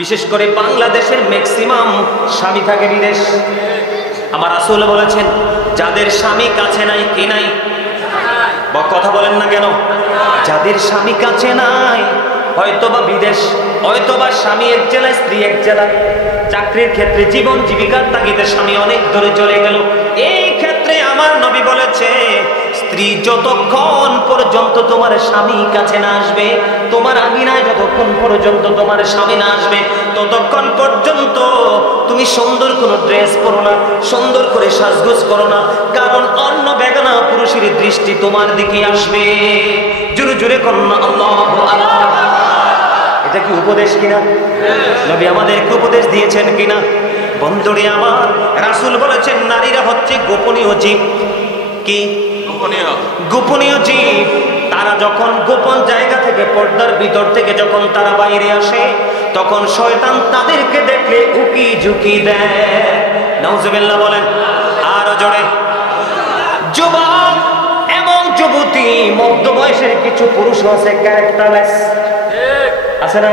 বিশেষ করে বাংলাদেশের ম্যাক্সিমাম স্বামী থাকে বিদেশ। আমার রাসূল বলেছেন, যাদের স্বামী কাছে নাই কি নাই, কথা বলেন না কেন? যাদের স্বামী কাছে নাই, হয়তোবা বিদেশ, হয়তোবা স্বামী এক জেলায় স্ত্রী এক জেলায়, চাকরির ক্ষেত্রে জীবন জীবিকার তাগিদে স্বামী অনেক দূরে চলে গেল। এই ক্ষেত্রে আমার নবী বলেছে, স্ত্রী যতক্ষণ পর্যন্ত তোমার স্বামী কাছে না আসবে, তোমার আঙিনায় যতক্ষণ পর্যন্ত তোমার স্বামী না আসবে, ততক্ষণ পর্যন্ত তুমি সুন্দর কোনো ড্রেস পরো না, সুন্দর করে সাজগোজ করো না, কারণ অন্য বেগানা পুরুষের দৃষ্টি তোমার দিকে আসবে। জোরে জোরে করো না আল্লাহু আকবার। এটা কি উপদেশ কিনা? নবী আমাদেরকে উপদেশ দিয়েছেন কিনা? বন্ধুরে আমার, রাসূল বলেছেন নারীরা হচ্ছে গোপনীয় জীব। কি গোপনীয় জীব? তারা যখন গোপন জায়গা থেকে, পর্দার ভিতর থেকে যখন তারা বাইরে আসে, তখন শয়তান তাদেরকে দেখলে উকি ঝুঁকি দেয়। নাউজুবিল্লাহ বলেন আরো জোরে। যুবক এবং যুবতী, মধ্য বয়সের কিছু পুরুষ আছে ক্যারেক্টারলেস, আছে না?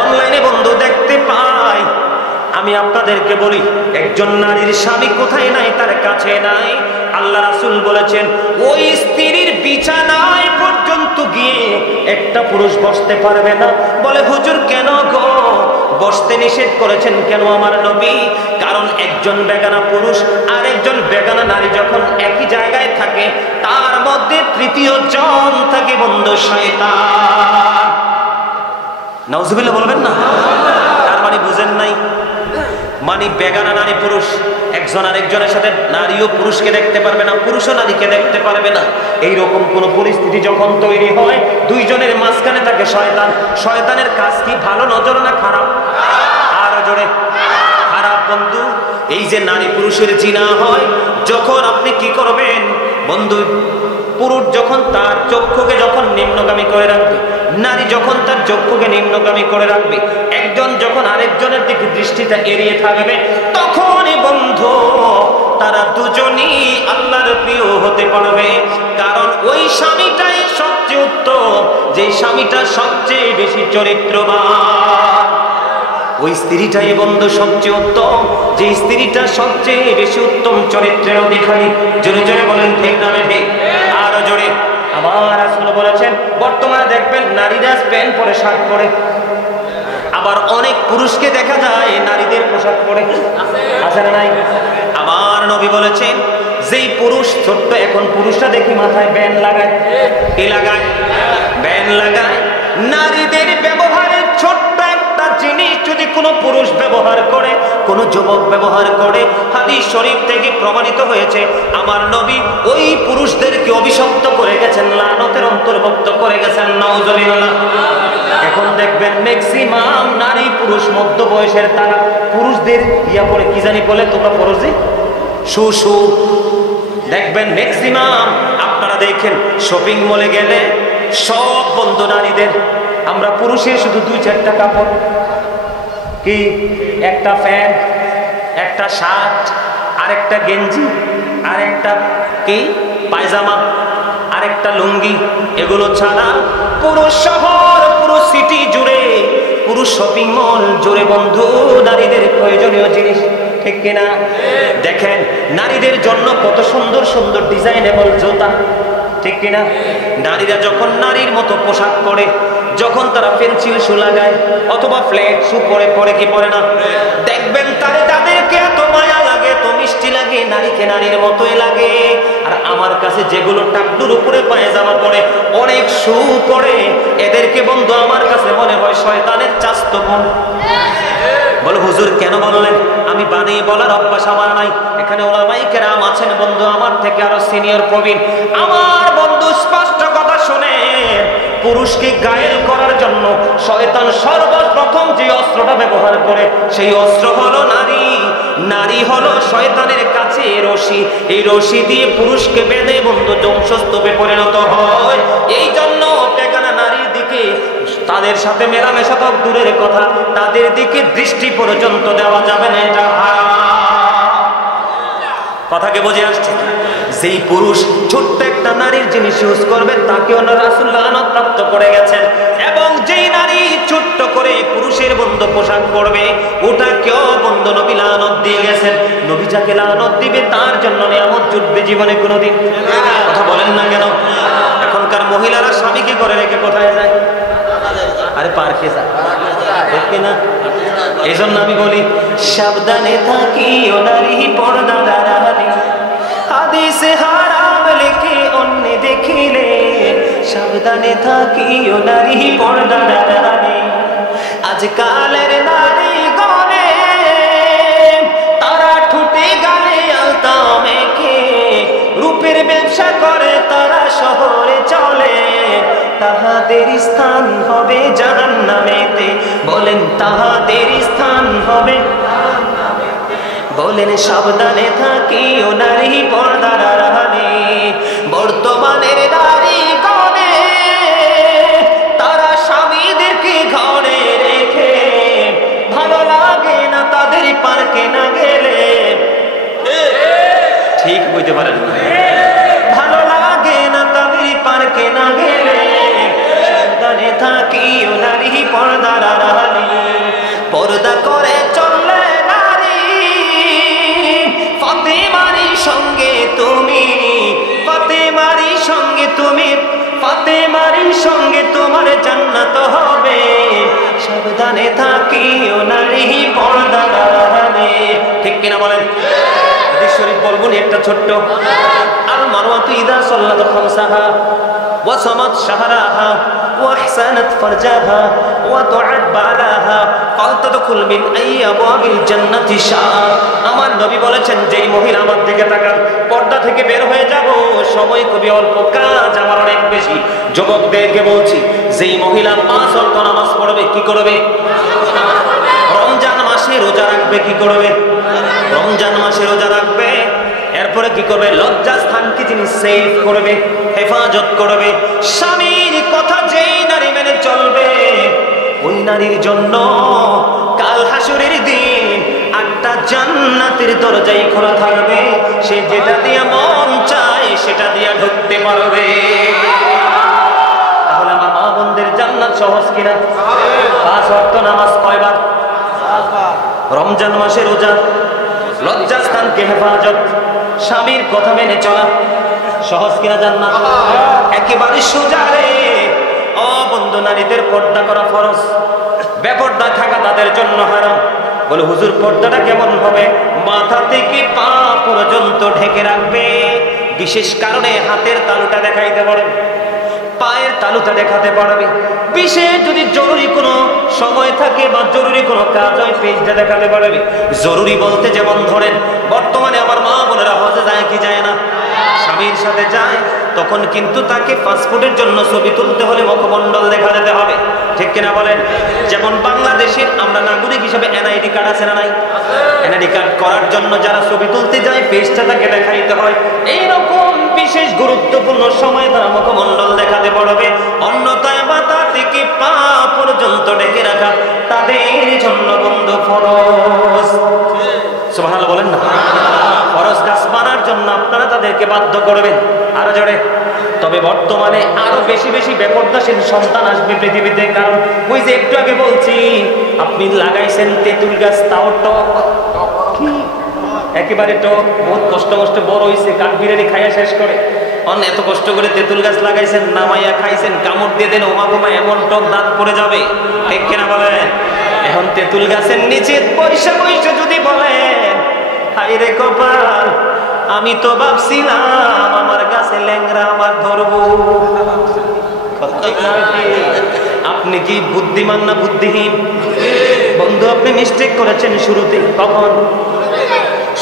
অনলাইনে বন্ধু দেখতে পাই। আমি আপনাদেরকে বলি, একজন নারীর স্বামী কোথায় নাই, তার কাছে নাই, আল্লাহ রাসূল বলেছেন ওই স্ত্রীর বিছানায় পর্যন্ত গিয়ে একটা পুরুষ বসতে পারবে না। বলে হুজুর কেন গো, বসতে নিষেধ করেছেন কেন আমার নবী? কারণ একজন বেগানা পুরুষ আর একজন বেগানা নারী যখন একই জায়গায় থাকে, তার মধ্যে তৃতীয় জন থাকে বন্ধু, শয়তান। নাউজুবিল্লাহ বলবেন না? তার মানে বুঝেন নাই? মানে বেগানা নারী পুরুষ একজন আরেকজনের সাথে, নারীও পুরুষকে দেখতে পারবে না, পুরুষও নারীকে দেখতে পারবে না। এইরকম কোন পরিস্থিতি যখন তৈরি হয়, দুইজনের মাঝখানে থাকে শয়তান। শয়তানের কাজ কি, ভালো নজর না খারাপ? আর জোরে খারাপ বন্ধু। এই যে নারী পুরুষের জিনা হয়, যখন আপনি কি করবেন বন্ধু? পুরুষ যখন তার চক্ষুকে যখন নিম্নগামী করে রাখবে, নারী যখন তার চক্ষুকে নিম্নগামী করে রাখবে, একজন যখন আরেকজনের দিকে দৃষ্টিটা এড়িয়ে থাকবে, তখনই বন্ধু তারা দুজনই আল্লাহর প্রিয় হতে পারবে। কারণ ওই স্বামীটাই সবচেয়ে উত্তম, যে স্বামীটা সবচেয়ে বেশি চরিত্রবান, ওই স্ত্রীটাই বন্ধু সবচেয়ে উত্তম, যে স্ত্রীটা সবচেয়ে বেশি উত্তম চরিত্রের অধিকারী। জোরে জোরে বলেন ঠিক না ঠিক? আরো জোরে। আমার রাসূল বলেছেন, বর্তমানে দেখবেন নারীরা প্যান্ট পরে, শার্ট পরে, আবার অনেক পুরুষকে দেখা যায় নারীদের পোশাক পরে, আছে না নাই? আমার নবী বলেছেন, যেই পুরুষ ছোট্ট, এখন পুরুষরা দেখি মাথায় ব্যান্ড লাগায়, কি লাগায়? ব্যান্ড লাগায়। নারীদের ব্যবহারের ছোট্ট একটা জিনিস যদি কোনো পুরুষ ব্যবহার করে, কোনো যুবক ব্যবহার করে, হাদিস শরীফ থেকে প্রমাণিত হয়েছে, আমার নবী ওই পুরুষদেরকে অভিশপ্ত করে গেছেন, লানতের অন্তর্ভুক্ত করে গেছেন। নাউজুবিল্লাহ। এখন দেখবেন ম্যাক্সিমাম নারী পুরুষ মধ্য বয়সের, তারা পুরুষদের ইয়া পরে, কি জানি বলে তোমরা পরজি, শু দেখবেন ম্যাক্সিমাম। আপনারা দেখেন শপিং মলে গেলে সব বন্ধু নারীদের, আমরা পুরুষের শুধু 2-4টা কাপড়, কি একটা প্যান্ট, একটা শার্ট, আরেকটা গেঞ্জি, আরেকটা কি পায়জামা, আরেকটা লুঙ্গি, এগুলো ছাড়া পুরো শহর, পুরো সিটি জুড়ে, পুরো শপিং মল জুড়ে বন্ধু নারীদের প্রয়োজনীয় জিনিস, ঠিক কিনা? দেখেন নারীদের জন্য কত সুন্দর সুন্দর ডিজাইনেবল জুতা, ঠিক কিনা? নারীরা যখন নারীর মতো পোশাক পরে, যখন তারা পেন্সিল শু লাগায় অথবা ফ্ল্যাট শু পরে কি পরে না, দেখবেন তাদেরকে এত মায়া লাগে, এত মিষ্টি লাগে, নারীকে নারীর মতোই লাগে। আর আমার কাছে যেগুলো টাকটুর উপরে পায়জামা পরে, অনেক শু পরে, এদেরকে বন্ধু আমার কাছে মনে হয় শয়তানের চাস্তো বোন। বলো হুজুর কেন বললেন? আমি বানিয়ে বলার অভ্যাস আমার নাই। এখানে ওলামায়ে কেরাম আছেন বন্ধু, আমার থেকে আরো সিনিয়র প্রবীণ। আমার বন্ধু স্পষ্ট কথা শুনে, পুরুষকে ঘায়েল করার জন্য শয়তান সর্বপ্রথম যে অস্ত্রটা ব্যবহার করে, সেই অস্ত্র হলো নারী। নারী হলো শয়তানের কাছে রশি, এই রশি দিয়ে পুরুষকে বেঁধে বন্ধু ধ্বংসস্তূপে পরিণত হয়। এই জন্য বেগানা নারীর দিকে, তাদের সাথে মেলামেশা তো দূরের কথা, তাদের দিকে দৃষ্টি পর্যন্ত দেওয়া যাবে না, এটা হারাম। কথাকে বুঝে আসছে? যেই পুরুষ ছোট্ট একটা নারীর জিনিস ইউজ করবে, তাকে রাসূল লানত প্রাপ্ত করে গেছেন। এবং যেই নারী ছোট্ট ছোট্ট করে পুরুষের বন্ধ পোশাক পরবে, ওটা কেউ বন্ধ নবী লানত দিয়ে গেছেন। নবী যাকে লানত দিবে তার জন্য নিয়ামত জুটবে জীবনে কোনোদিন। কথা বলেন না কেন? এখনকার মহিলারা স্বামীকে করে রেখে কোথায় যায়? আরে পার্কে যায়, দেখবে না? এই জন্য আমি বলি সাবধানে থাকি ও নারী পর্দা দাঁড়ালে, হাদিসে হারাম লিখে অন্য দেখিলে, সাবধানে থাকি ও নারী পর্দা দাঁড়ালে। আজকালের নারী গণে তারা ঠুটে গালে আলতা মেখে, রূপের ব্যবসা করে তারা শহরে চলে, তাহাদের স্থান হবে জাহান্নামেতে। বলেন তাহাদের স্থান হবে, বলেন সাবধানে থাকি ও নারী পর্দার আড়ালে। বর্তমানের নারী গণে তারা স্বামীদেরকে ঘরে রেখে, ভালো লাগে না তাদের পার্কে না গেলে। ঠিক বুঝতে পারেন? ভালো লাগে না তাদের পার্কে না গেলে, সাবধানে থাকি ও নারী পর্দার আড়ালে। পর্দা করে চললে নারী ফাতেমারই সঙ্গে তুমি, ফাতেমারই সঙ্গে তুমি, ফাতেমারই সঙ্গে তোমার জান্নাত হবে। সাবধানে থাকি ও নারী পর্দার আড়ালে। ঠিক কিনা বলেন? হাদিস শরীফ বলবো একটা ছোট্ট, আল মারওয়াতু ইযা সাল্লাত খামসাহা ওয়া সামাত শাহরাহা ওয়া আহসানাত ফারজাহা ওয়া তুআদ বালাহা ফালতাদখুল মিন আই আবওয়াবিল জান্নাতি শাআ। আমার নবী বলেছেন যেই মহিলা আমার দিকে তাকান, পর্দা থেকে বের হয়ে যাব, সময় খুবই অল্প, কাজ আমার অনেক বেশি। যুবকদেরকে বলছি, যেই মহিলা 5 ওয়াক্ত নামাজ পড়বে, কি করবে? রমজান মাসে রোজা রাখবে, কি করবে? রমজান মাসে রোজা রাখবে। এরপরে কি করবে? লজ্জাস্থানকে যিনি সেভ করবে, হেফাজত করবে। স্বামীর কথা যেই নারী মেনে চলবে, ওই নারীর জন্য কাল হাসরের দিন 8টা জান্নাতের দরজাই খোলা থাকবে। সে যেটা দিয়ে মন চায় সেটা দিয়ে ঢুকতে পারবে। তাহলে আমার মা বোনদের জান্নাত সহজ কিনা? 5 ওয়াক্ত নামাজ কয়বার? রমজান মাসে রোজা, লজ্জাস্থানকে হেফাজত, স্বামীর কথা মেনে চলা, সহজ কিনা জান্নাত? একেবারে সোজা রে। ও বন্ধু, নারীদের পর্দা করা ফরজ, বেপর্দা থাকা তাদের জন্য হারাম। বলে হুজুর পর্দাটা কেমন হবে? মাথা থেকে পা পর্যন্ত ঢেকে রাখবে। বিশেষ কারণে হাতের তালুটা দেখাইতে পারবে, পায়ের তালুটা দেখাতে পারবে। বিশেষ যদি জরুরি কোনো সময় থাকে বা জরুরি কোনো কাজ হয়, পেজটা দেখাতে পারবে। জরুরি বলতে যেমন ধরেন বর্তমানে আমার মা বোনেরা হজে যায় কি যায় না? স্বামীর সাথে যায়, তখন কিন্তু তাকে পাসপোর্টের জন্য ছবি তুলতে হলে মুখমণ্ডল দেখা যেতে হবে। ঠিক কিনা বলেন? যেমন বাংলাদেশের আমরা নাগরিক হিসেবে এনআইডি কার্ড আছে না নাই? এনআইডি কার্ড করার জন্য যারা ছবি তুলতে যায়, পেজটা তাকে দেখাইতে হয়। এইরকম বিশেষ গুরুত্বপূর্ণ সময় তারা মুখমণ্ডল দেখাতে পারবে। অন্যথায় মাথা থেকে পা পর্যন্ত ঢেকে রাখা তাদের জন্য বন্ধ ফরজ। সুবহানাল্লাহ বলেন না? ফরজ কাজ মানার জন্য আপনারা তাদেরকে বাধ্য করবেন। আরো জোরে। তবে বর্তমানে আরো বেশি বেশি বেপরদাশীল সন্তান আসবে পৃথিবীতে। কারণ ওই যে একটু আগে বলছি, আপনি লাগাইছেন তেঁতুল গাছ, তাও টক, একেবারে টক, বহুত কষ্ট মষ্টে বড় হয়েছে, কাঠ বিরিয়ানি খাইয়া শেষ করে। অন্য এত কষ্ট করে তেঁতুল গাছ লাগাইছেন, নামাইয়া খাইছেন, কামড় দিয়ে দেন, ওমা গোমা এমন টক দাঁত পড়ে যাবে। ঠিক কিনা বলেন? এখন তেঁতুল গাছের নিচে পয়সা পয়সা যদি বলেন, হায় রে কপাল, আমি তো ভাবছিলাম আমার গাছে ল্যাংরা আমার ধরবো। আপনি কি বুদ্ধিমান না বুদ্ধিহীন? বন্ধু, আপনি মিস্টেক করেছেন শুরুতে। কখন?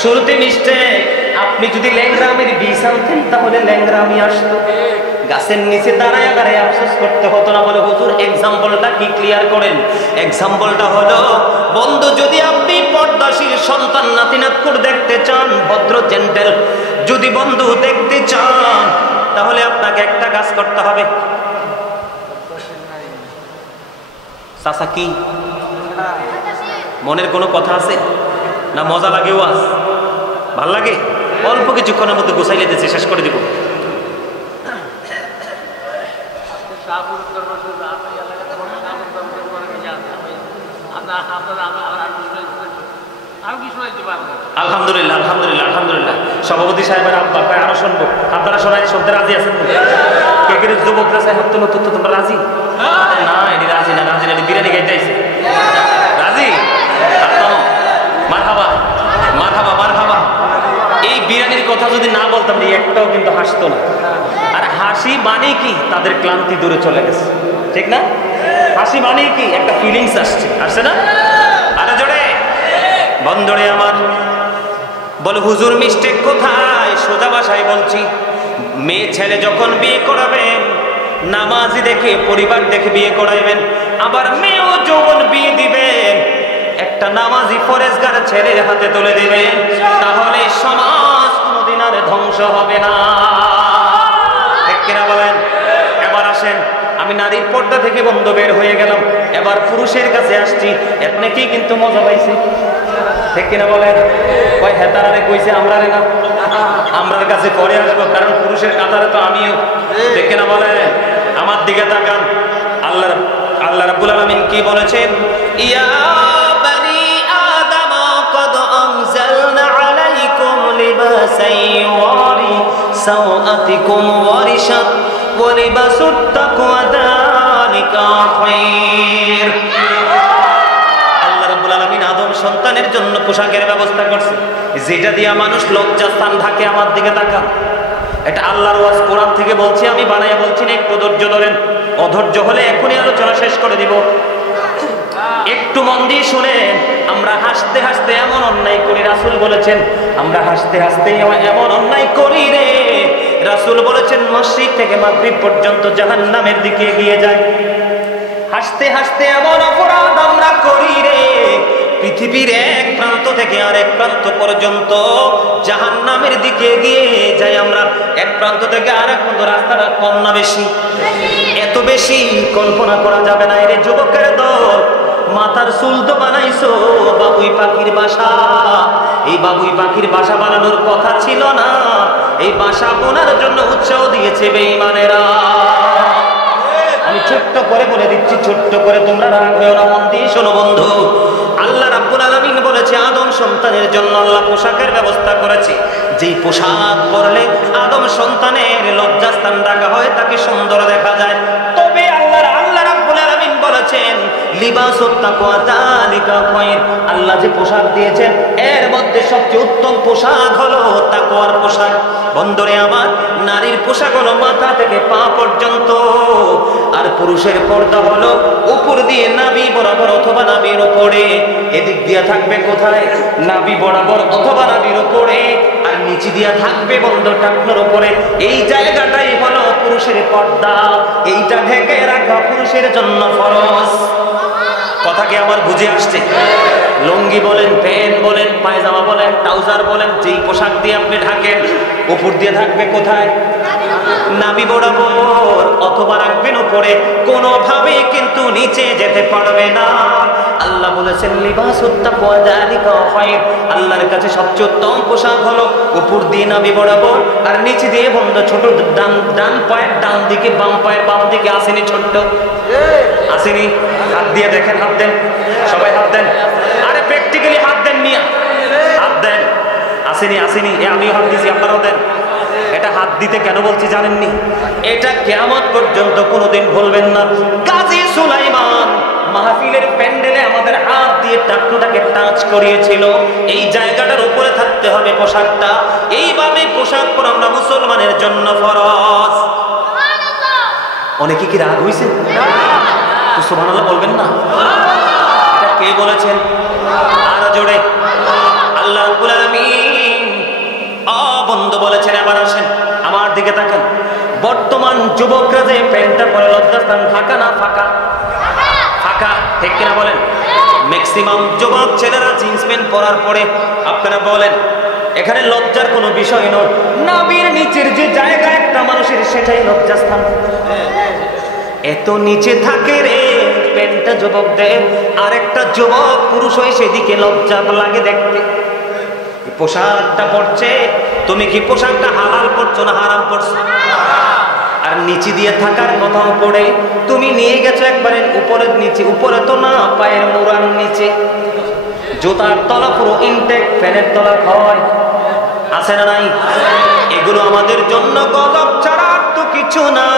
শুরুতে মিস্টেক। আপনি যদি ল্যাংরামের বীজ আনতেন তাহলে ল্যাংরামি আসতো। গাছের নিচে দাঁড়ায় দাঁড়ায় আফসোস করতে হতো না। বলে হুজুর এক্সাম্পলটা কি ক্লিয়ার করেন? এক্সাম্পলটা হলো, বন্ধু যদি আপনি পর্দাশীল সন্তান নাতি নাতকুর দেখতে চান, ভদ্র জেন্টেল যদি বন্ধু দেখতে চান, তাহলে আপনাকে একটা কাজ করতে হবে। চাচা কি মনের কোনো কথা আছে না? মজা লাগে ওয়াজ? ভাল লাগে? অল্প কিছুক্ষণের মধ্যে গোছাই লেতেছে, শেষ করে দিব। আলহামদুলিল্লাহ আলহামদুলিল্লাহ আলহামদুলিল্লাহ। সভাপতি সাহেবের আব্বা কয় আরো শুনবো, আপনারা শোনায় শুনতে রাজি আছেন? কে কে যুবকরা চাই হাত তুলো, তোমরা রাজি? না এটি রাজি না, রাজি না, বিরিয়ানি খাইতে আইছে। রাজি? মারহাবা মারহাবা মারহাবা। এই বিরিয়ানির কথা যদি না বলতাম একটাও কিন্তু হাসতো না। আর হাসি মানে কি? তাদের ক্লান্তি দূরে চলে গেছে, ঠিক না? হাসি মানে কি? একটা ফিলিংস আসছে না? আরে জোরে বন্ধুরে আমার বল, হুজুর মিস্টেক কোথায়? সোজা ভাষায় বলছি, মেয়ে ছেলে যখন বিয়ে করাবেন নামাজি দেখে পরিবার দেখে বিয়ে করাইবেন, আবার মেয়েও যখন বিয়ে দিবেন একটা নামাজি ফরেজগার ছেলের হাতে তুলে দিবেন, তাহলে সমাজ কোনোদিন আর ধ্বংস হবে না, ঠিক কিনা বলেন? এবার আসেন, আমি নারীর পর্দা থেকে বন্ধ বের হয়ে গেলাম, এবার পুরুষের কাছে আসছি। অনেকেই কিন্তু মজা পাইছে, ঠিক কিনা বলেন? কয় হেতারারে কইছে আমরা রে না, আমরার কাছে পরে আসবো, কারণ পুরুষের কাতারে তো আমিও, ঠিক কিনা বলেন? আমার দিকে তাকান, আল্লাহ রাব্বুল আলামিন কি বলেছেন? ইয়া বানি আদম ক্বাদ আনজালনা আলাইকুম লিবাসান ইউরি সাওআতিকুম ওয়া রিশাত ওয়া লিবাসুত তাকওয়া যালিকা খায়র। আল্লাহ রাব্বুল আলামিন আদম সন্তানের জন্য পোশাকের ব্যবস্থা করছে, যেটা দিয়ে মানুষ লজ্জাস্থান ঢাকে। আমার দিকে তাকান, এটা আল্লাহর ওয়াজ, কোরআন থেকে বলছি, আমি বানাইয়া বলছি না, একটু ধৈর্য ধরেন। অধৈর্য হলে এখনই আলোচনা শেষ করে দিব। একটু মন দিয়ে শুনেন। আমরা হাসতে হাসতে এমন অন্যায় করি, রাসূল বলেছেন আমরা হাসতে হাসতে এমন অন্যায় করি রে, রাসূল বলেছেন মসজিদ থেকে মাগরিব পর্যন্ত জাহান্নামের দিকে এগিয়ে যায়। হাসতে হাসতে এমন অপরাধ আমরা করি রে, পৃথিবীর এক প্রান্ত থেকে আরেক প্রান্ত পর্যন্ত জাহান্নামের দিকে এগিয়ে যাই আমরা। এক প্রান্ত থেকে আরেক প্রান্ত রাস্তাটা কম না বেশি? এত বেশি কল্পনা করা যাবে না। এর যুবকের দল, মাথার চুল তো বানাইছো বাবুই পাখির বাসা। এই বাবুই পাখির বাসা বানানোর কথা ছিল না, এই বাসা বোনার জন্য উৎসাহ দিয়েছে বেঈমানেরা। আমি ছোট্ট করে বলে দিচ্ছি, ছোট্ট করে, তোমরা রাগ হয়েও না, মন দিয়ে শোনো বন্ধু। আল্লাহ রাব্বুল আলামিন বলেছে আদম সন্তানের জন্য আল্লাহ পোশাকের ব্যবস্থা করেছে। যেই পোশাক পরলে আদম সন্তানের লজ্জাস্থান ঢাকা হয়, তাকে সুন্দর দেখা যায়। তবে আল্লাহ রাব্বুল আলামিন বলেছেন লিবাসুত তাকওয়া যালিকা খায়র। আল্লাহ যে পোশাক দিয়েছেন এর মধ্যে সবচেয়ে উত্তম পোশাক হলো তাকওয়ার পোশাক। বন্ধুরে আমার, নারীর পোশাক হলো মাথা থেকে পা পর্যন্ত, আর পুরুষের পর্দা হলো উপর দিয়ে নাভি বরাবর অথবা নাভির উপরে। এদিক দিয়ে থাকবে কোথায়? নাভি বরাবর অথবা নাভির উপরে, আর নিচে দিয়ে থাকবে বন্ধ টাকনোর উপরে। এই জায়গাটাই হলো পুরুষের পর্দা। এইটা ঢেকে রাখা পুরুষের জন্য ফরজ। কথা কি আমার বুঝে আসছে? লুঙ্গি বলেন, প্যান্ট বলেন, পায়জামা বলেন, ট্রাউজার বলেন, যেই পোশাক দিয়ে আপনি ঢাকেন উপর দিয়ে থাকবে কোথায়? নাভি বরাবর, অথবা রাখবেন উপরে, কোনোভাবে কিন্তু নিচে যেতে পারবে না। আল্লাহ বলেছেন লিবাসুত তাকওয়া যালিকা খায়র। আল্লাহর কাছে সবচেয়ে উত্তম পোশাক হলো উপর দিয়ে নাভি বরাবর, আর নিচে দিয়ে বন্ধ ছোট ডান পায়ের ডান দিকে, বাম পায়ের বাম দিকে। আসেনি ছোট্ট? আসেনি? হাত দিয়ে দেখেন, হাত দেন, সবাই হাত দেন। আরে প্র্যাকটিক্যালি হাত দেন মিয়া, হাত দেন। আসেনি? আসেনি? আমিও হাত দিয়েছি, আপনারাও দেন। এটা হাত দিতে কেন বলছি জানেননি? এটা কিয়ামত পর্যন্ত কোনোদিন ভুলবেন না। গাজী সুলাইমান মাহফিলের প্যান্ডেলে আমাদের হাত দিয়ে টাকনুটাকে টাচ করিয়েছিল। এই জায়গাটার উপরে থাকতে হবে পোশাকটা। এইভাবে পোশাক পরা আমরা মুসলমানের জন্য ফরজ। অনেকে কি রাগ হইছে? সুবহানাল্লাহ বলবেন না? এটা কে বলেছেন? আর জোরে আল্লাহ রাব্বুল আলামিন বন্ধু বলেছেন। এবার আসেন আমার দিকে তাকান। বর্তমান যুবকরা যে প্যান্টটা পরে লজ্জাস্থান ঢাকা না ফাঁকা? ফাঁকা, ঠিক কিনা বলেন? ম্যাক্সিমাম যুবক ছেলেরা জিন্স প্যান্ট পরার পরে আপনারা বলেন এখানে লজ্জার কোনো বিষয় নয়। নাভির নিচের যে জায়গা একটা মানুষের, সেটাই লজ্জাস্থান। এত নিচে থাকে রে প্যান্টটা যুবকদের, আরেকটা যুবক পুরুষ হয়ে সেদিকে লজ্জা লাগে দেখতে। পোশাকটা পড়ছে, তুমি কি পোশাকটা হালাল পড়ছো না হারাম পড়ছো? আর নিচে দিয়ে থাকার কথাও পড়ে তুমি নিয়ে গেছো একবারে উপরের নিচে, উপরে তো না, পায়ের মুড়ার নিচে। জুতার তলা পুরো ইনটেক, ফ্যানের তলা ক্ষয়, আছে না নাই? এগুলো আমাদের জন্য গজব ছাড়া তো কিছু না।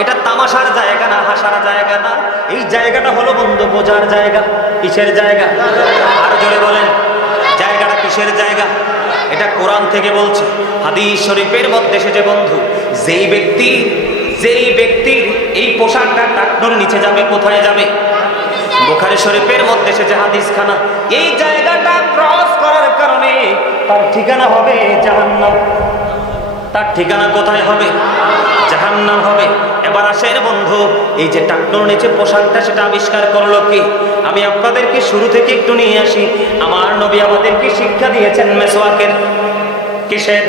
এটা তামাশার জায়গা না, হাসার জায়গা না। এই জায়গাটা হলো বন্ধু বোঝার জায়গা। কিসের জায়গা? আর জোরে বলেন, জায়গাটা কিসের জায়গা? এটা কোরআন থেকে বলছে, হাদিস শরীফের মধ্যে এসেছে বন্ধু, যেই ব্যক্তির এই পোশাকটা টাকনোর নিচে যাবে, কোথায় যাবে? বুখারী শরীফের মধ্যে এসেছে হাদিস খানা, এই জায়গাটা ক্রস করার কারণে তার ঠিকানা হবে জাহান্নাম। তার ঠিকানা কোথায় হবে? জাহান্নাম হবে। এবার আসেন বন্ধু, এই যে টাকনোর নিচে পোশাকটা, সেটা আবিষ্কার করলো কি? আমি আপনাদেরকে শুরু থেকে একটু নিয়ে আসি। আমার নবী আমাদেরকে শিক্ষা দিয়েছেন মেসওয়াকের। কিসের?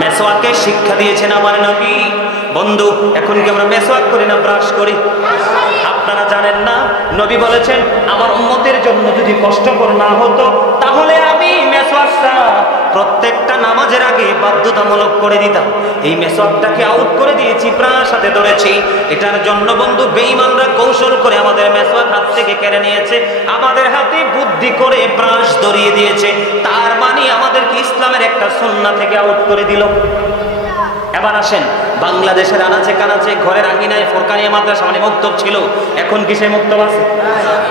মেসওয়াকের শিক্ষা দিয়েছেন আমার নবী। বন্ধু, এখন কি আমরা মেসওয়াক করি না ব্রাশ করি? আপনারা জানেন না, নবী বলেছেন আমার উম্মতের জন্য যদি কষ্টকর না হতো তাহলে আমি মেসওয়াকটা প্রত্যেকটা নামাজের আগে বাধ্যতামূলক করে দিতাম। এই মেসওয়াকটাকে আউট করে দিয়েছি, ব্রাশ হাতে ধরেছি। এটার জন্য বন্ধু বেঈমানরা কৌশল করে আমাদের মেসওয়াক হাত থেকে কেড়ে নিয়েছে, আমাদের হাতে বুদ্ধি করে ব্রাশ ধরিয়ে দিয়েছে। তার মানে আমাদেরকে ইসলামের একটা সুন্নাহ থেকে আউট করে দিল। এবার আসেন, বাংলাদেশের আনাচে কানাচে ঘরের আঙিনায় ফোরকানিয়া মাদ্রাসা মানে মক্তব ছিল, এখন কি সেই মক্তব আছে?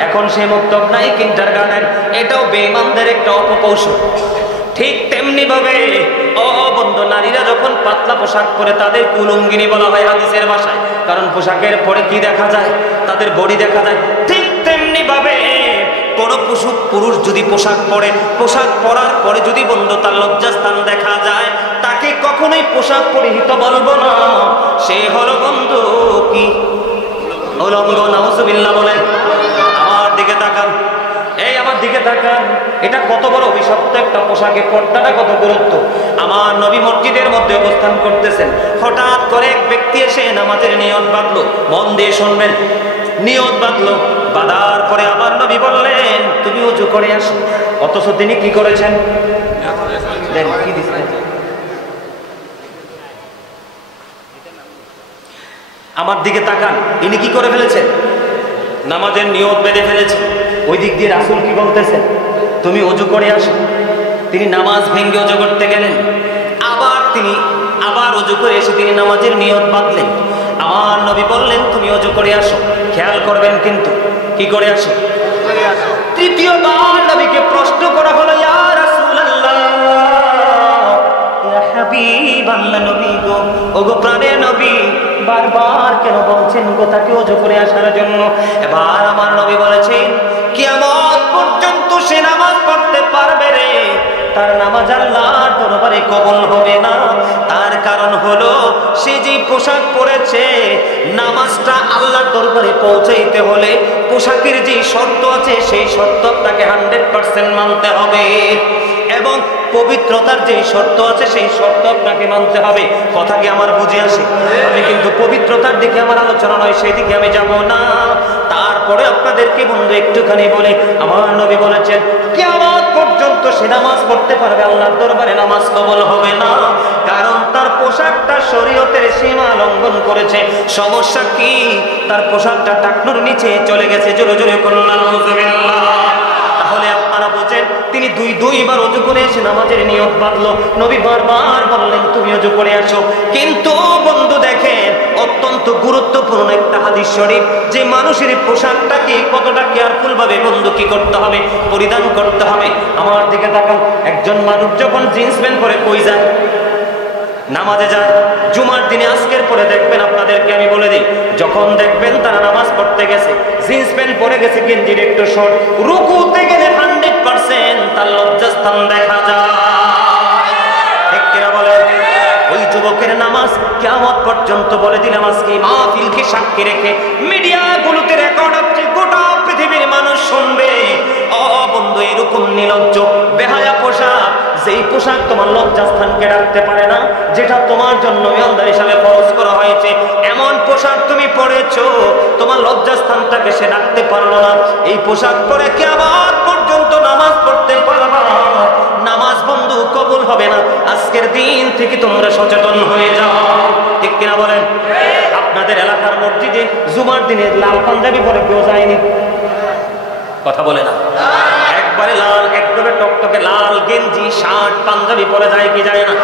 এখন সেই মক্তব নাই, কিন্ডারগার্টেন। এটাও বেঈমানদের একটা অপকৌশল। ঠিক তেমনি ভাবে বন্ধু, নারীরা যখন পাতলা পোশাক পরে তাদের কুলঙ্গিনী বলা হয় হাদিসের ভাষায়, কারণ পোশাকের পরে কি দেখা যায়? তাদের বডি দেখা যায়। ঠিক তেমনি ভাবে কোন পুরুষ যদি পোশাক পরে, পোশাক পরার পরে যদি বন্ধু তার লজ্জাস্থান দেখা যায়, তাকে কখনোই পোশাক পরিহিত বলবো না। সে হলো বন্ধু কি? উলঙ্গ। নাউজুবিল্লাহ বলেন। আমার দিকে তাকান, এই আমার দিকে তাকান, এটা কত বড় অভিশপ্ত একটা পোশাকে পর্দাটা কত গুরুত্ব। আমার নবী মসজিদের মধ্যে অবস্থান করতেছেন, হঠাৎ করে এক ব্যক্তি এসে নামাজের নিয়ত বাঁধলো। মন দিয়ে শুনবেন, নিয়ত বাঁধলো, বাঁধার পরে আমার নবী বললেন তুমি ওযু করে আসো। অথচ তিনি কি করেছেন? কি দিচ্ছেন? আমার দিকে তাকান, ইনি কি করে ফেলেছেন? নামাজের নিয়ত বেঁধে ফেলেছেন। ওই দিক দিয়ে রাসূল কি বলতেছেন? তুমি ওযু করে আসো। তিনি নামাজ ভেঙে ওযু করতে গেলেন, আবার ওযু করে এসে তিনি নামাজের নিয়ত বাঁধলেন। আমার নবী বললেন তুমি ওযু করে আসো। খেয়াল করবেন কিন্তু, কি করে আসো? তৃতীয়বার নবীকে প্রশ্ন করা হলো, ইয়া রাসূলুল্লাহ, ইয়া হাবিবাল্লাহ, নবী গো, ওগো প্রাণের নবী, বারবার কেন বলছেন গো তাকে ওযু করে আসার জন্য? এবার আমার নবী বলেছেন কিয়ামত পর্যন্ত সে নামাজ পড়তে পারবে রে, তার নামাজ আল্লাহর দরবারে কবুল হবে না। তার কারণ হলো সে যে পোশাক পরেছে, নামাজটা আল্লাহর দরবারে পৌঁছাইতে হলে পোশাকের যে শর্ত আছে সেই শর্ত তাকে 100% মানতে হবে, এবং পবিত্রতার যে শর্ত আছে সেই শর্ত আপনাকে মানতে হবে। কথা কি আমার বুঝে আসে? আমি কিন্তু পবিত্রতার দিকে আমার আলোচনা নয়, সেই দিকে আমি যাব না। তারপরে আপনাদেরকে বন্ধু একটুখানি বলে, আমার নবী বলেছেন কিয়ামত পর্যন্ত সে নামাজ পড়তে পারবে, আল্লাহর দরবারে নামাজ কবুল হবে না, কারণ তার পোশাকটা শরীয়তের সীমা লঙ্ঘন করেছে। সমস্যা কি? তার পোশাকটা টাকনুর নিচে চলে গেছে। জোরে জোরে করুন আলহামদুলিল্লাহ। তাহলে আপনারা বোঝেন, তিনি দুইবার ওযু করে এসে নামাজের নিয়ত বাঁধলো। নবী বারবার বললেন তুমি ওযু করে আসো। কিন্তু বন্ধু দেখেন, অত্যন্ত গুরুত্বপূর্ণ একটা হাদিস শরীফ, যে মানুষের পোশাকটাকে কতটা কেয়ারফুল ভাবে বন্ধু কি করতে হবে, পরিধান করতে হবে। আমার দিকে তাকান, একজন মানুষ যখন জিন্স প্যান্ট পরে কই যায়? নামাজে যায়। জুমার দিনে আজকের পরে দেখবেন, আপনাদেরকে আমি বলে দিই, যখন দেখবেন তারা নামাজ পড়তে গেছে, জিন্স প্যান্ট পরে গেছে, গেঞ্জির একটু শর্ট, রুকুতে গেলে 100% তার লজ্জাস্থান দেখা যায়। ঠিক কিনা বলেন? ওই যুবকের নামাজ কিয়ামত পর্যন্ত, বলে দিলাম আজকে মাহফিলকে সাক্ষী রেখে মিডিয়াগুলোতে রেকর্ড হচ্ছে, গোটা পৃথিবীর মানুষ শুনবে। বন্ধু, এরকম নির্লজ্জ বেহায়া পোশাক, যেই পোশাক তোমার লজ্জাস্থানকে রাখতে পারে না, যেটা তোমার জন্য ইমানদার হিসাবে ফরজ করা হয়েছে, এমন পোশাক তুমি পরেছো, তোমার লজ্জাস্থানটাকে সে রাখতে পারলো না। এই পোশাক পরে কিয়ামত পর্যন্ত নামাজ পড়তে পারবা না, নামাজ বন্ধু কবুল হবে না। আজকের দিন থেকে তোমরা সচেতন হয়ে যাও। ঠিক কিনা বলেন? জুমার দিনে লাল পাঞ্জাবি পরে কেউ যায়নি, কথা বলে না। একবারে লাল, একবারে টকটকে লাল গেঞ্জি শার্ট পাঞ্জাবি পরে যায় কি যায় না?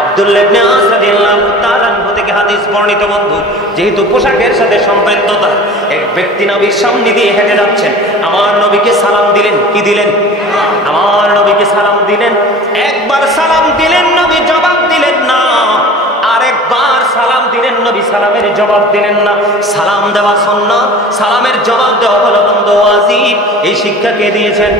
আব্দুল্লাহ ইবনে আস রাদিয়াল্লাহু তাআলা আনহু থেকে হাদিস বর্ণিত বন্ধু, যেহেতু পোশাকের সাথে সম্পৃক্ততা, এক ব্যক্তি নবীর সামনে দিয়ে হেঁটে যাচ্ছেন, আমার নবীকে সালাম দিলেন, কি দিলেন? আমার নবীকে সালাম দিলেন। একবার সালাম দিলেন, নবী জবাব দিলেন না। আরেকবার সালাম দিলেন, নবী সালামের জবাব দিলেন না। সালাম দেওয়া সুন্নাত, সালামের জবাব দেওয়া হলো বন্ধু ওয়াজিব। এই শিক্ষা কে দিয়েছেন?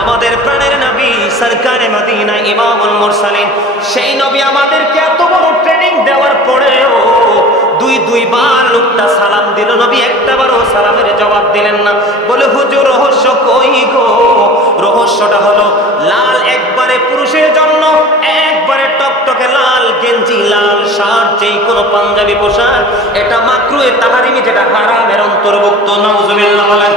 আমাদের প্রাণের নবী সরকারে মদিনা ইমামুল মুরসালিন। সেই নবী আমাদেরকে এত বড় ট্রেনিং দেওয়ার পরেও দুইবার লোকটা সালাম দিল, নবী একটাবারও সালামের জবাব দিলেন না। বলে হুজুর রহস্য কই গো? রহস্যটা হলো লাল একবারে পুরুষের জন্য, একবারে টকটকে লাল গেঞ্জি লাল শার্ট, যেই কোনো পাঞ্জাবি পোশাক, এটা মাকরুহে তাহরিমি, যেটা হারামের অন্তর্ভুক্ত। নাউজুবিল্লাহ বলেন।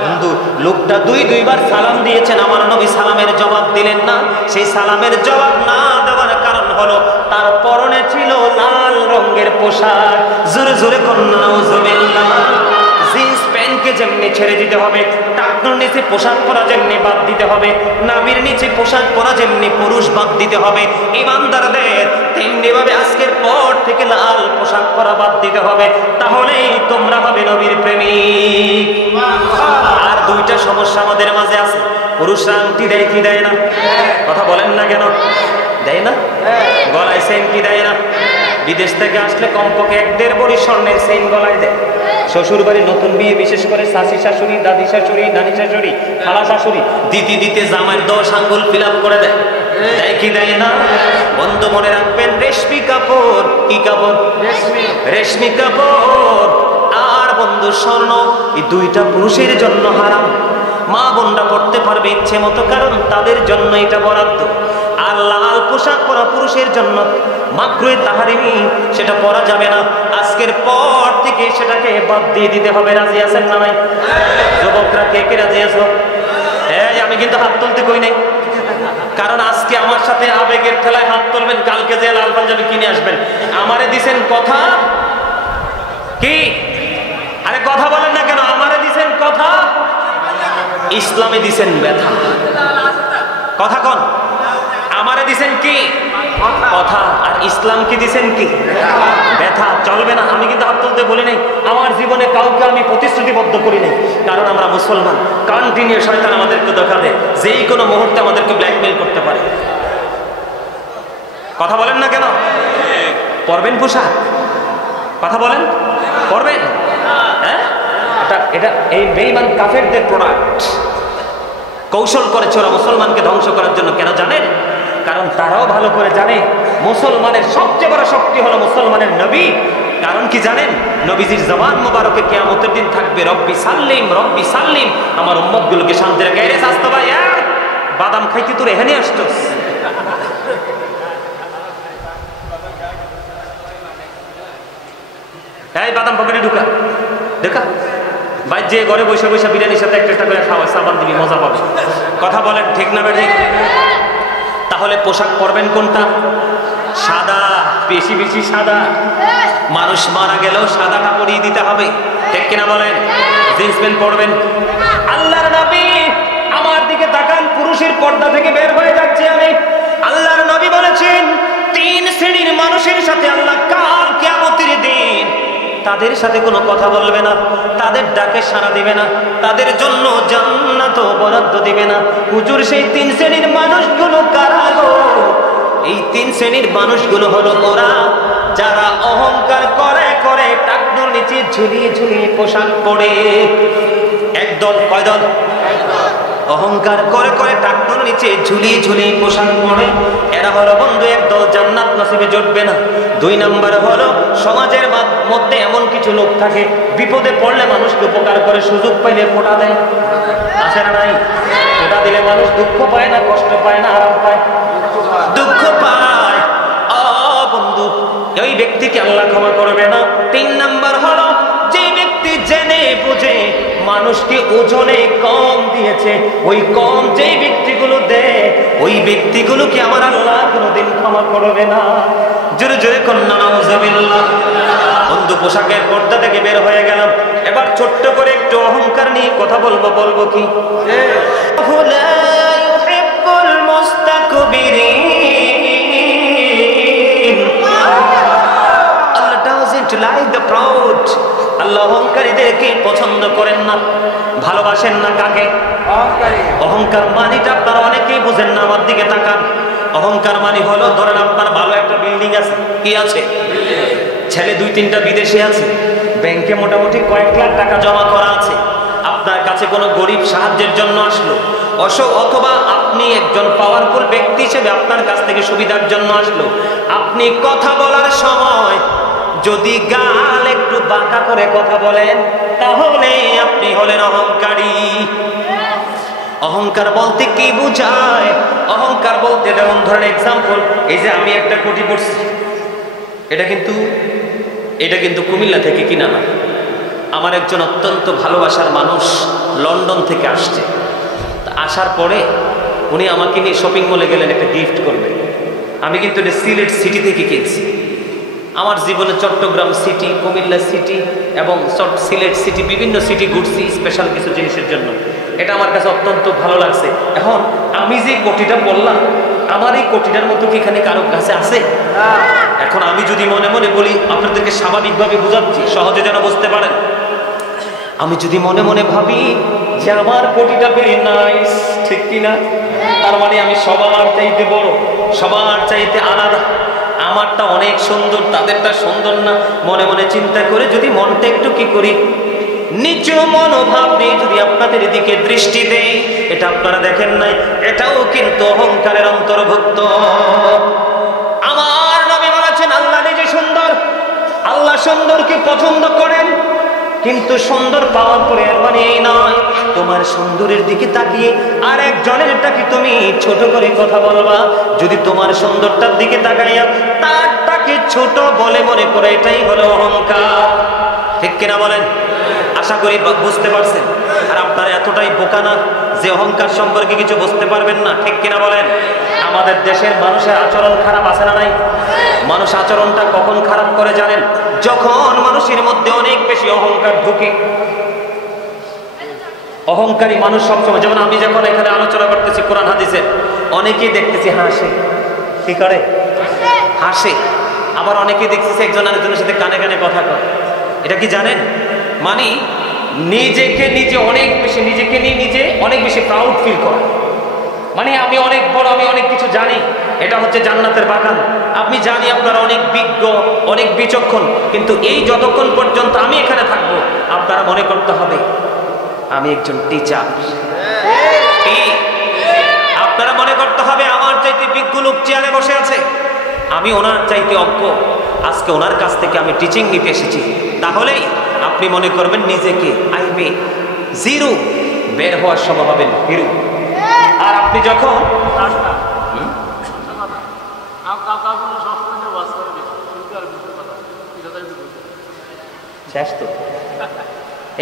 বন্ধু লোকটা দুইবার সালাম দিয়েছেন, আমার নবী সালামের জবাব দিলেন না। সেই সালামের জবাব না দেওয়ার কারণ হলো তার পরনে ছিল লাল রঙের পোশাক। জোরে জোরে কন্যা নাউজুবিল্লাহ। জিন্স প্যান্টকে যেমনি ছেড়ে দিতে হবে, টাকনুর নিচে পোশাক পরা যেমনি বাদ দিতে হবে, নাভির নিচে পোশাক পরা যেমনি পুরুষ বাদ দিতে হবে, ইমানদারদের তেমনি ভাবে আজকের পর থেকে লাল পোশাক পরা বাদ দিতে হবে। তাহলেই তোমরা হবে নবীর প্রেমিক। আর দুইটা সমস্যা আমাদের মাঝে আছে। পুরুষরা আংটি দেয় কি দেয় না? কথা বলেন না কেন? দেয় না? গলায় চেইন কি দেয় না? বিদেশ থেকে আসলে কমপক্ষে 1-1.5 ভরি স্বর্ণের চেইন গলায় দেয়। শ্বশুর বাড়ি নতুন বিয়ে, বিশেষ করে শাশি শাশুড়ি, দাদি শাশুড়ি, নানি শাশুড়ি, খালা শাশুড়ি দিতে জামাইয়ের 10 আঙ্গুল ফিল আপ করে দেয়। দেয় কি দেয় না? বন্ধু মনে রাখবেন, রেশমি কাপড়, কি কাপড়? রেশমি কাপড় আর বন্ধু স্বর্ণ, এই দুইটা পুরুষের জন্য হারাম। মা বোনরা পড়তে পারবে ইচ্ছে মতো, কারণ তাদের জন্য এটা বরাদ্দ। আর লাল পোশাক পরা পুরুষের জন্য মাকরুহে তাহরিমি, সেটা পরা যাবে না। আজকের পর থেকে সেটাকে বাদ দিয়ে দিতে হবে। রাজি আছেন না নাই? যুবকরা কে কে রাজি আছো? এই আমি কিন্তু হাত তুলতে কই নাই, কারণ আজকে আমার সাথে আবেগের ঠেলায় হাত তুলবেন, কালকে যে লাল পাঞ্জাবি কিনে আসবেন। আমারে দিছেন কথা কি? আরে কথা বলেন না কেন? আমারে দিছেন কথা, ইসলামে দিছেন ব্যথা। কথা কন। আমারে দিছেন কি? কথা। আর ইসলাম কি দিছেন কি? ব্যথা। চলবে না। আমি কিন্তু হাত তুলতে বলি নাই, আমার জীবনে কাউকে আমি প্রতিশ্রুতিবদ্ধ করি নাই, কারণ আমরা মুসলমান। কন্টিনিউ শয়তান আমাদেরকে ধোঁকা দেয়, যেই কোনো মুহূর্তে আমাদেরকে ব্ল্যাকমেইল করতে পারে। কথা বলেন না কেন? পরবেন পোশাক? কথা বলেন, পরবেন? হ্যাঁ, এটা এই বেঈমান কাফেরদের প্রোডাক্ট। কৌশল করেছে ওরা মুসলমানকে ধ্বংস করার জন্য। কেন জানেন? কারণ তারাও ভালো করে জানে মুসলমানের সবচেয়ে বড় শক্তি হলো মুসলমানের নবী। কারণ কি জানেন? নবীজির জবান মোবারকে কিয়ামতের দিন থাকবে, রব্বি সাল্লিম, রব্বি সাল্লিম, আমার উম্মতগুলোকে শান্তি রেখে। রে স্বাস্থ্য ভাই, বাদাম খাইতে তোর এখানে আসছস? এই বাদাম পকেটে ঢুকা, ঢুকা। বাইর যে ঘরে বসে বসে বিরিয়ানির সাথে একটা করে খাওয়া, সাবান দিবি, মজা পাবে। কথা বলেন ঠিক না বেঠিক? তাহলে পোশাক পরবেন কোনটা? সাদা, বেশি বেশি সাদা। মানুষ মারা গেলেও সাদা কাপড়ই দিতে হবে, ঠিক কিনা বলেন? জিন্স প্যান্ট পরবেন? আল্লাহর নবী আমার দিকে তাকান, পুরুষের পর্দা থেকে বের হয়ে যাচ্ছে আমি। আল্লাহর নবী বলেছেন 3 শ্রেণীর মানুষের সাথে আল্লাহ কাল কিয়ামতের দিন তাদের সাথে কোনো কথা বলবে না, তাদের ডাকে সাড়া দিবে না, তাদের জন্য জান্নাত বরাদ্দ দিবে না। হুজুর সেই 3 শ্রেণীর মানুষগুলো কারা গো? এই 3 শ্রেণীর মানুষগুলো হলো ওরা যারা অহংকার করে করে টাকনুর নিচে ঝুলিয়ে ঝুলিয়ে পোশাক পরে। একদল, কয় দল? অহংকার করে করে টাকনুর নিচে ঝুলিয়ে ঝুলিয়ে পোশাক পরে। এরা হলো বন্ধু একদল, জান্নাত নসিবে জুটবে না। 2 নম্বর হলো সমাজের মধ্যে এমন কিছু লোক থাকে বিপদে পড়লে মানুষকে উপকার করে, সুযোগ পাইলে ফোঁটা দেয়। আছে না নাই? ফোঁটা দিলে মানুষ দুঃখ পায় না, কষ্ট পায় না, আরাম পায়? দুঃখ পায়। বন্ধু ওই ব্যক্তিকে আল্লাহ ক্ষমা করবে না। 3 নম্বর হলো যে ব্যক্তি জেনে বুঝে মানুষকে ওজনে কম দিয়েছে, ওই কম যেই ব্যক্তিগুলো দেয় ওই ব্যক্তিগুলোকে আমার আল্লাহ কোনোদিন ক্ষমা করবে না। জোরে জোরে কন্যা নাউজুবিল্লাহ। শুধু পোশাকের পর্দা থেকে বের হয়ে গেলাম, এবার ছোট্ট করে একটু অহংকার নিয়ে কথা বলবো। বলবো কি? আল্লাহ অহংকারীদেরকে পছন্দ করেন না, ভালোবাসেন না। কাকে? অহংকার মানিটা আপনারা অনেকেই বুঝেন না। আমার দিকে তাকান। অহংকার মানে হলো, ধরেন আপনার ভালো একটা বিল্ডিং আছে, কি আছে? ছেলে 2-3টা বিদেশে আছে, ব্যাংকে মোটামুটি কয়েক লাখ টাকা জমা করা আছে। আপনার কাছে কোনো গরিব সাহায্যের জন্য আসলো, অথবা আপনি একজন পাওয়ারফুল ব্যক্তি হিসেবে আপনার কাছ থেকে সুবিধার জন্য আসলো। আপনি কথা বলার সময় যদি গাল একটু বাঁকা করে কথা বলেন, তাহলে আপনি হলেন অহংকারী। অহংকার বলতে কি বোঝায়? অহংকার বলতে, যেমন ধরেন এক্সাম্পল, এই যে আমি একটা কোটি পড়ছি, এটা কিন্তু কুমিল্লা থেকে কিনা না। আমার একজন অত্যন্ত ভালোবাসার মানুষ লন্ডন থেকে আসছে। আসার পরে উনি আমাকে নিয়ে শপিং মলে গেলেন, একটা গিফট করবেন। আমি কিন্তু এটা সিলেট সিটি থেকে কিনছি। আমার জীবনে চট্টগ্রাম সিটি, কুমিল্লা সিটি এবং সিলেট সিটি, বিভিন্ন সিটি ঘুরছি স্পেশাল কিছু জিনিসের জন্য। এটা আমার কাছে অত্যন্ত ভালো লাগছে। এখন আমি যে কোটিটা বললাম, আমার এই কোটিটার মতো কি এখানে কারো কাছে আছে? এখন আমি যদি মনে মনে বলি, আপনাদেরকে স্বাভাবিকভাবে বুঝাচ্ছি সহজে যেন বুঝতে পারেন, আমি যদি মনে মনে ভাবি যে আমার কোটিটা ভেরি নাইস, ঠিক কিনা? তার মানে আমি সবার চাইতে বড়, সবার চাইতে আলাদা, আমারটা অনেক সুন্দর, তাদেরটা সুন্দর না। মনে মনে চিন্তা করে যদি মনটা একটু কি করি, নিচু মনোভাব নিয়ে যদি আপনাদের দিকে দৃষ্টি দেই, এটা আপনারা দেখেন নাই, এটাও কিন্তু অহংকারের অন্তর্ভুক্ত। আমার নবী বলেছেন, আল্লাহ নিজে সুন্দর, আল্লাহ সুন্দরকে পছন্দ করেন। কিন্তু সুন্দর পাওয়ার পরে এর মানে এই নয় তোমার সুন্দরের দিকে তাকিয়ে আর একজনেরটাকে তুমি ছোট করে কথা বলবা। যদি তোমার সুন্দরটার দিকে তাকাইয়া তারটাকে ছোট বলে মনে করে, এটাই হলো অহংকার। ঠিক কিনা বলেন? আশা করি বুঝতে পারছেন। আর আপনারা এতটাই বোকা না যে অহংকার সম্পর্কে কিছু বুঝতে পারবেন না, ঠিক কিনা বলেন? আমাদের দেশের মানুষের আচরণ খারাপ আছে না নাই? মানুষ আচরণটা কখন খারাপ করে জানেন? যখন মানুষের মধ্যে অনেক বেশি অহংকার ঢুকে। অহংকারী মানুষ সবসময়, যেমন আমি যখন এখানে আলোচনা করতেছি কোরআন হাদিসের, অনেকেই দেখতেছি হাসে। কি করে? হাসে। আবার অনেকেই দেখতেছি একজন আরেকজনের সাথে কানে কানে কথা কয়। এটা কি জানেন? মানে নিজেকে নিজে অনেক বেশি, নিজেকে নিয়ে নিজে অনেক বেশি প্রাউড ফিল করা। মানে আমি অনেক বড়, আমি অনেক কিছু জানি। এটা হচ্ছে জান্নাতের বাগান। আপনি জানি আপনারা অনেক বিজ্ঞ, অনেক বিচক্ষণ, কিন্তু এই যতক্ষণ পর্যন্ত আমি এখানে থাকবো, আপনারা মনে করতে হবে আমি একজন টিচার। আপনারা মনে করতে হবে আমার চাইতে বিজ্ঞ লোক চেয়ারে বসে আছে, আমি ওনার চাইতে অজ্ঞ, আজকে ওনার কাছ থেকে আমি টিচিং নিতে এসেছি। তাহলেই আপনি মনে করবেন নিজেকে আইবে জিরো, বের হওয়ার সময় পাবেন হিরো। আর আপনি যখন শেষ তো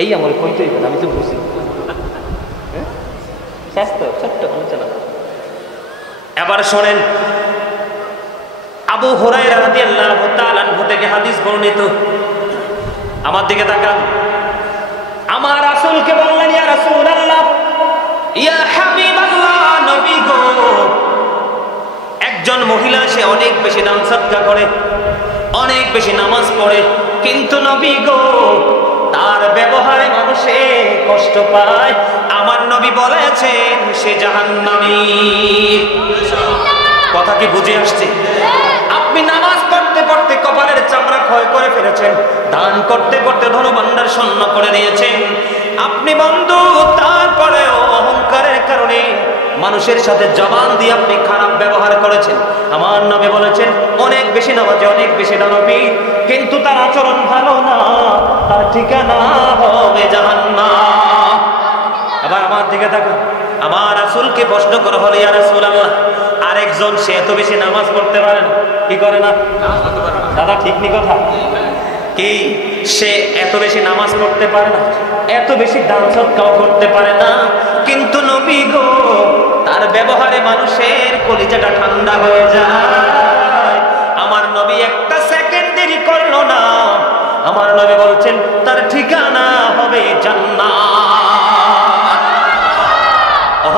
এই আমার কইতেই, আমি তো বুঝি শেষ তো ছোট্ট আলোচনা। এবার শোনেন, আবু হুরায়রা রাদিয়াল্লাহু তাআলা আনহু থেকে হাদিস বর্ণিত। আমার দিকে তাকান। আমার রাসূলকে বললেন, ইয়া রাসূলুল্লাহ, ইয়া হাবিবাল্লাহ, নবী গো, একজন মহিলা সে অনেক বেশি দান সদকা করে, অনেক বেশি নামাজ পড়ে, কিন্তু নবী গো তার ব্যবহারে মানুষে কষ্ট পায়। আমার নবী বলেছেন সে জাহান্নামী। কথা কি বুঝে আসছে? আপনি নামাজ পড়তে পড়তে কপালের চামড়া ক্ষয় করে ফেলেছেন, দান করতে করতে ধনভাণ্ডার শূন্য করে দিয়েছেন আপনি বন্ধু, তারপরেও অহংকারের কারণে মানুষের সাথে জবান দিয়ে আপনি খারাপ ব্যবহার করেছেন। আমার নবী বলেছেন অনেক বেশি নামাজে, অনেক বেশি দানবীর, কিন্তু তার আচরণ ভালো না, তার ঠিকানা হবে জাহান্নাম। আবার আমার দিকে তাকান। আমার রাসূলকে প্রশ্ন করা হলো, ইয়া রাসূলুল্লাহ, আরেকজন সে এত বেশি নামাজ পড়তে পারে না, কি করে না? দাদা ঠিক নি কথা? কি সে এত বেশি নামাজ পড়তে পারে না, এত বেশি দান সদকাও করতে পারে না, কিন্তু নবী গো তার ব্যবহারে মানুষের কলিজাটা ঠান্ডা হয়ে যায়। আমার নবী একটা সেকেন্ড দেরি করলো না, আমার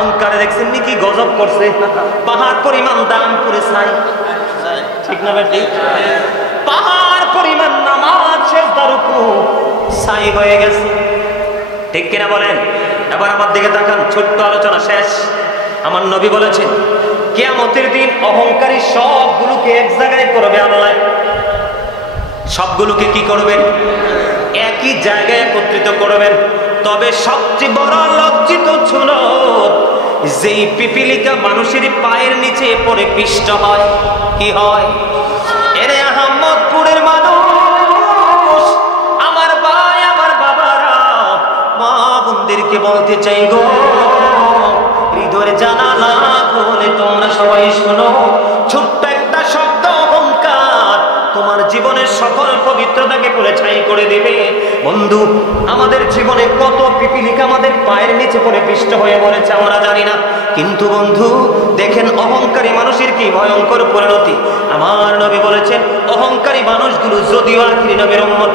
অহংকারে দেখছেন কি গজব করছে, পাহাড় পরিমাণ দাম করে ছাই, ঠিক না বেটি? পাহাড় পরিমাণ নামাজ সেজদা রুকু ছাই হয়ে গেছে, ঠিক কিনা বলেন? এবার আমার দিকে তাকান, ছোট্ট আলোচনা শেষ। আমার নবী বলেছেন কিয়ামতের দিন অহংকারী সবগুলোকে এক জায়গায় করবে আল্লাহ। সবগুলোকে কি করবেন? একই জায়গায় একত্রিত করবেন। তবে সবচেয়ে বড় লজ্জিত ছিল যেই পিপিলিকা মানুষের পায়ের নিচে পড়ে পিষ্ট হয়। কি হয়? এরে আহমদপুরের মানুষ, আমার ভাই, আমার বাবারা, মা বোনদেরকে বলতে চাই গো, হৃদয়ের জানালা খুলে তোমরা সবাই শোনো, ছোট্ট একটা শব্দ অহংকার তোমার জীবনের সকল পবিত্রতাকে পুরো ছাই করে দিবে। বন্ধু, আমাদের জীবনে কত পিপিলিকা আমাদের পায়ের নিচে পড়ে পিষ্ট হয়ে মরেছে আমরা জানি না, কিন্তু বন্ধু দেখেন অহংকারী মানুষের কি ভয়ঙ্কর পরিণতি। আমার নবী বলেছেন অহংকারী মানুষগুলো যদিও আখিরি নবীর উম্মত,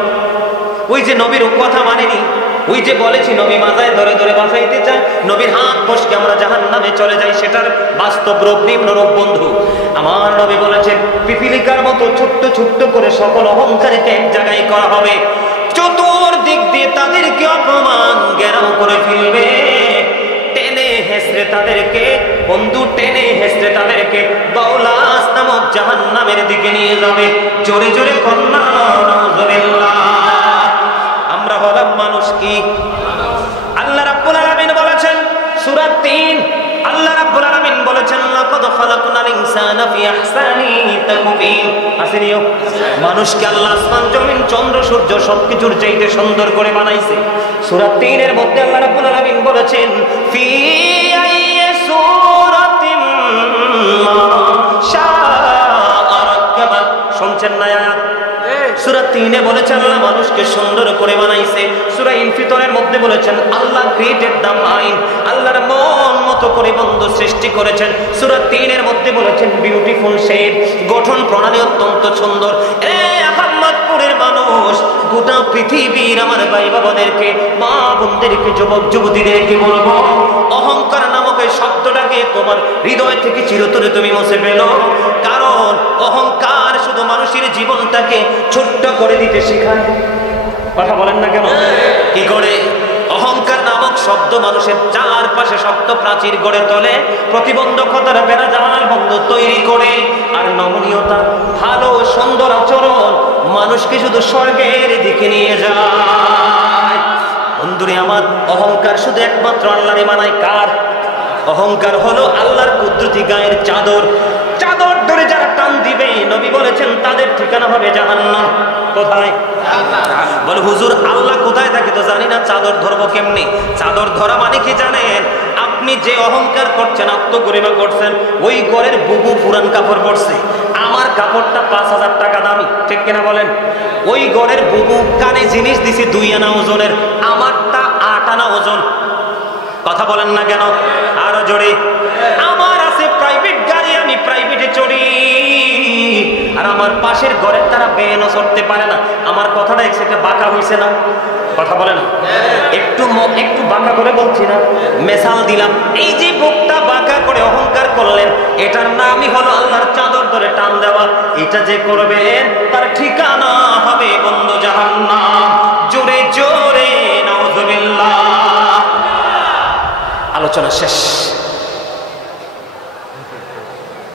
ওই যে নবীর কথা মানেনি, ওই যে বলেছি নবী মাথায় ধরে ধরে বাঁচাইতে চায়, নবীর হাত ফসকে আমরা জাহান্নামে চলে যাই, সেটার বাস্তব রূপ নিম্ন রূপ। বন্ধু, আমার নবী বলেছেন পিপিলিকার মতো ছোট্ট ছোট্ট করে সকল অহংকারীকে এক জায়গায় করা হবে, চতুর্দিক দিয়ে তাদেরকে অপমান ঘেরাও করে ফেলবে, টেনে হেসড়ে তাদেরকে, বন্ধু টেনে হেসড়ে তাদেরকে বাউলাস নামক জাহান্নামের দিকে নিয়ে যাবে। জোরে জোরে কন্যা নাউজুবিল্লাহ। আমরা হলাম মানুষ কি? আল্লাহ রাব্বুল আলামিন বলেছেন সূরা ৩, আল্লাহ রাব্বুল আলামিন বলেছেন লাকাদ খালাকনাল ইনসানা ফি আহসানি তাকওয়িম। আসেনিও মানুষকে আল্লাহ আসমান জমিন চন্দ্র সূর্য সবকিছুর চাইতে সুন্দর করে বানাইছে। সূরা ৩ এর মধ্যে আল্লাহ রাব্বুল আলামিন বলেছেন ফি আইয়ি সূরাতিম মা শাআ রাক্কাবা। শুনছেন না আয়াত? সূরা ৩ এ বলেছেন আল্লাহ মানুষকে সুন্দর করে বানাইছে। সূরা ইনফিতরের মধ্যে বলেছেন আল্লাহ ক্রিয়েটেড দ্য মাইন্ড, আল্লাহর মন মতো করে বন্ধু সৃষ্টি করেছেন। সূরা ৩ এর মধ্যে বলেছেন বিউটিফুল শেপ, গঠন প্রণালী অত্যন্ত সুন্দর। এ আহমদপুরের মানুষ, গোটা পৃথিবীর আমার ভাই বাবাদেরকে, মা বোনদেরকে, যুবক যুবতীদেরকে বলবো অহংকার নামক এই শব্দটাকে তোমার হৃদয় থেকে চিরতরে তুমি মুছে ফেলো। কারণ অহংকার শুধু মানুষের জীবনটাকে ছোট্ট করে দিতে শেখায়। কথা বলেন না কেন? কি করে? অহংকার নামক শব্দ মানুষের চারপাশে শক্ত প্রাচীর গড়ে তোলে, প্রতিবন্ধকতার বেড়া জানালার বন্ধ তৈরি করে, আর নমনীয়তা, ভালো সুন্দর আচরণ মানুষকে শুধু স্বর্গের দিকে নিয়ে যায়। বন্ধুরে আমার, অহংকার শুধু একমাত্র আল্লাহরে মানায়। কার? অহংকার হলো আল্লাহর কুদরতি গায়ের চাদর, চাদর ধরে যারা টান দিবে নবী বলেছেন তাদের ঠিকানা হবে জাহান্নাম। কোথায়? বলে হুজুর আল্লাহ কোথায় থাকে তো জানি না, চাদর ধরবো কেমনি? চাদর ধরা মানে কি জানেন? আপনি যে অহংকার করছেন, আত্মগরিমা করছেন, ওই ঘরের বুবু পুরান কাপড় পরছে, আমার কাপড়টা ৫,০০০ টাকা দামি, ঠিক কিনা বলেন? ওই ঘরের বুবু কানে জিনিস দিছি ২ আনা ওজনের, আমারটা ৮ আনা ওজন। কথা বলেন না কেন? আরো জোরে। আমার আছে প্রাইভেট গাড়ি, আমি প্রাইভেটে চড়ি, আর আমার পাশের ঘরের তারা বেনও চড়তে পারে না। আমার কথাটা একসাথে বাঁকা হইছে না? কথা বলে না? একটু বাঁকা করে বলছি না, মেসাল দিলাম। এই যে বুকটা বাঁকা করে অহংকার করলেন, এটার নামই হলো আল্লাহর চাদর ধরে টান দেওয়া। এটা যে করবেন তার ঠিকানা হবে বন্ধু জাহান্নাম। জোরে জোরে নাউজুবিল্লাহ। আলোচনা শেষ।